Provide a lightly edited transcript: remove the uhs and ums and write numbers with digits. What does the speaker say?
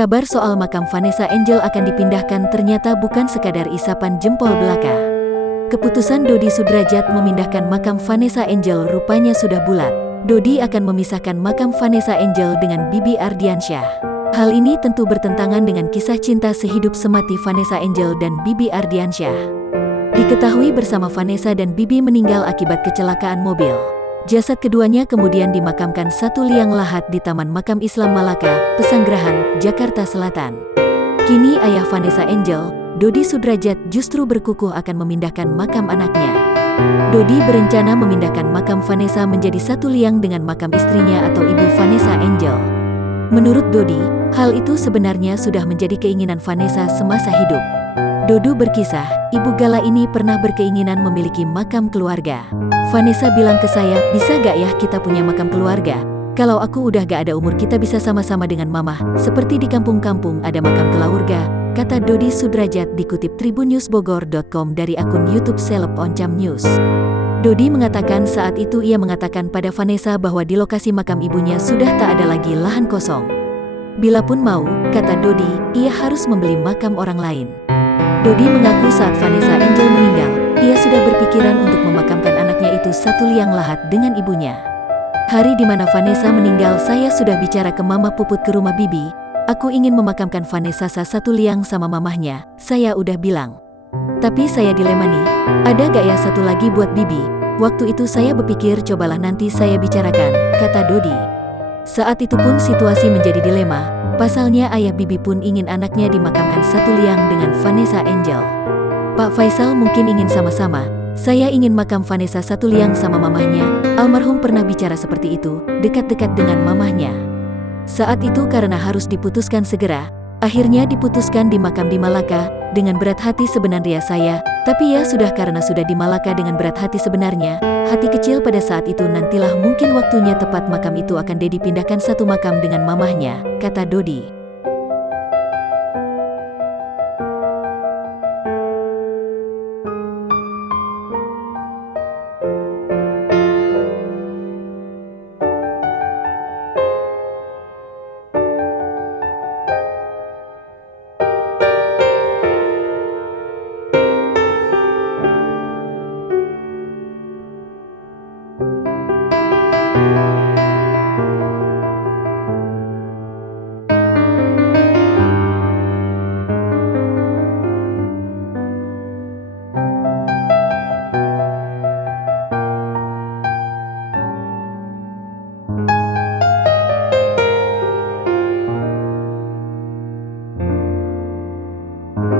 Kabar soal makam Vanessa Angel akan dipindahkan ternyata bukan sekadar isapan jempol belaka. Keputusan Dodi Sudrajat memindahkan makam Vanessa Angel rupanya sudah bulat. Dodi akan memisahkan makam Vanessa Angel dengan Bibi Ardiansyah. Hal ini tentu bertentangan dengan kisah cinta sehidup semati Vanessa Angel dan Bibi Ardiansyah. Diketahui bersama Vanessa dan Bibi meninggal akibat kecelakaan mobil. Jasad keduanya kemudian dimakamkan satu liang lahat di Taman Makam Islam Malaka, Pesanggerahan, Jakarta Selatan. Kini ayah Vanessa Angel, Dodi Sudrajat justru berkukuh akan memindahkan makam anaknya. Dodi berencana memindahkan makam Vanessa menjadi satu liang dengan makam istrinya atau ibu Vanessa Angel. Menurut Dodi, hal itu sebenarnya sudah menjadi keinginan Vanessa semasa hidup. Dodo berkisah, ibu Gala ini pernah berkeinginan memiliki makam keluarga. Vanessa bilang ke saya, bisa gak ya kita punya makam keluarga? Kalau aku udah gak ada umur kita bisa sama-sama dengan mama, seperti di kampung-kampung ada makam keluarga, kata Dodi Sudrajat dikutip tribunnewsbogor.com dari akun YouTube Seleb Oncam News. Dodi mengatakan saat itu ia mengatakan pada Vanessa bahwa di lokasi makam ibunya sudah tak ada lagi lahan kosong. Bila pun mau, kata Dodi, ia harus membeli makam orang lain. Dodi mengaku saat Vanessa Angel meninggal, ia sudah berpikiran untuk memakamkan anaknya itu satu liang lahat dengan ibunya. Hari di mana Vanessa meninggal saya sudah bicara ke Mama Puput ke rumah Bibi, aku ingin memakamkan Vanessa satu liang sama mamahnya, saya udah bilang. Tapi saya dilema nih, ada gak ya satu lagi buat Bibi? Waktu itu saya berpikir cobalah nanti saya bicarakan, kata Dodi. Saat itu pun situasi menjadi dilema, pasalnya ayah Bibi pun ingin anaknya dimakamkan satu liang dengan Vanessa Angel. Pak Faisal mungkin ingin sama-sama, saya ingin makam Vanessa satu liang sama mamahnya, almarhum pernah bicara seperti itu, dekat-dekat dengan mamahnya. Saat itu karena harus diputuskan segera, akhirnya diputuskan di makam di Malaka, dengan berat hati sebenarnya saya, tapi ya sudah karena sudah di Malaka dengan berat hati sebenarnya, hati kecil pada saat itu nantilah mungkin waktunya tepat makam itu akan dipindahkan satu makam dengan mamahnya, kata Dodi.